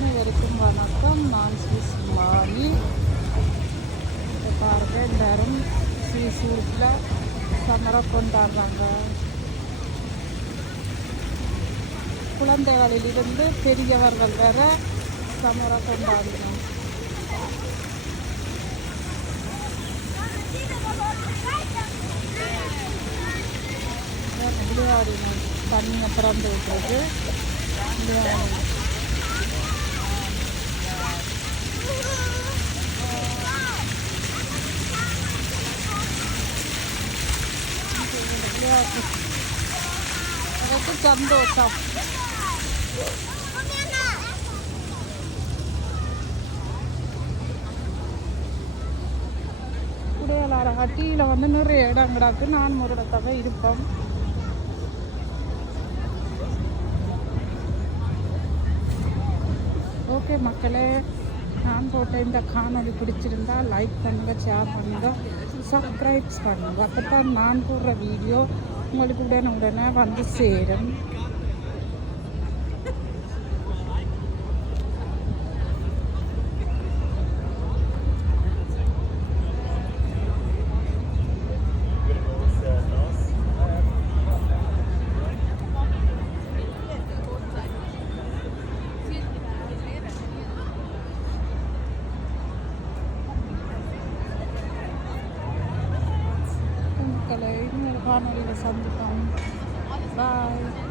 அனைவருக்கும் வணக்கம். நான் ஸ்விஸ் மாமி. இப்போ பாருங்க, எல்லாரும் ஸ்விஸ் ஊரில் சமரை கொண்டாடுறாங்க. குழந்தைகளிலிருந்து பெரியவர்கள் வேற சமரை கொண்டாடணும். விளையாடினோம். தண்ணியை திறந்து விட்டுறது விளையாடணும். விளையாட்டு எனக்கு சந்தோஷம். குடையலார கட்டியில் வந்து நிறைய இடம் கிடக்கு. நான் ஒரு இடத்தாக இருப்போம். ஓகே மக்களே, நான் போட்ட இந்த காணொலி பிடிச்சிருந்தா லைக் பண்ணுங்கள், ஷேர் பண்ணுங்கள், சப்ஸ்கிரைப்ஸ் பண்ணுங்கள். அப்போ தான் நான் போடுற வீடியோ உங்களுக்கு உடனே வந்து சேரும். மக்களை இன்னொரு காணொலியில் சந்திப்போம். பாய்.